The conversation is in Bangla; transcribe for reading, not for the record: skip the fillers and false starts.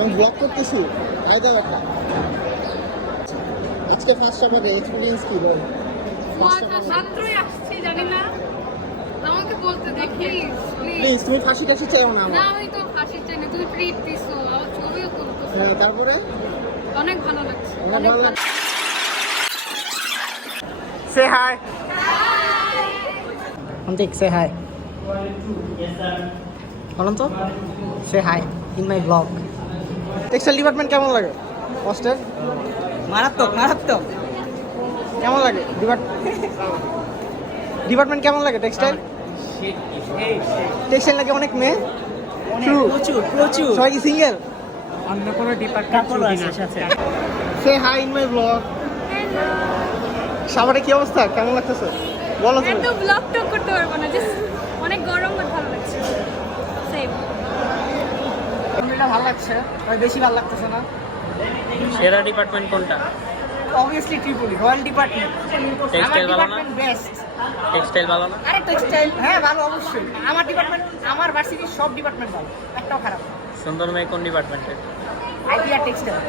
আমি ব্লগ করতেছি তাই দাও একটা। আজকে ফার্স্ট আমাদের এক্সপিরিয়েন্স কি বল? মাত্রই আসছি জানি না, আমাকে বলতে দেখি প্লিজ তুমি ফাঁসি টাসি চাইও না না, আমার। আমি তো ফাঁসি চাই না, তুমি ট্রিট দিছো, আমার ছবিও তুলতেছো, হ্যাঁ তারপরে অনেক ভালো লাগছে, অনেক অনেক ভালো ভালো। সে হাই অন্তিক, সে হাই বলুন তো, say hi in my blog. Textile department কেমন লাগে? হস্টেল মারাত্মক মারাত্মক। কেমন লাগে? ডিপার্টমেন্ট কেমন লাগে? টেক্সটাইল টেক্সটাইল লাগে অনেক মেয়ে, True. প্রচুর প্রচুর। সবাই কি সিঙ্গেল? অন্য কোনো ডিপার্টমেন্ট আছে সাথে। সে হাই ইন মাই ব্লগ। সাভারে কি অবস্থা, কেমন লাগতেছে বলো তুমি? এত ব্লগ টক করতে পারবো না, জাস্ট অনেক গরম আর ভালো লাগছে। সেম। এটা ভালো লাগছে, তবে বেশি ভালো লাগতেছে না। সেরা ডিপার্টমেন্ট কোনটা? Obviously Tripoli royal department. আমার টেক্সটাইল ভালো না? Department best. টেক্সটাইল ভালো না? আরে টেক্সটাইল হ্যাঁ ভালো অবশ্যই। আমার ডিপার্টমেন্ট, আমার ভার্সিটির সব ডিপার্টমেন্ট ভালো, একটাও খারাপ না। সুন্দর মেয়ে কোন ডিপার্টমেন্টের? Idea textile.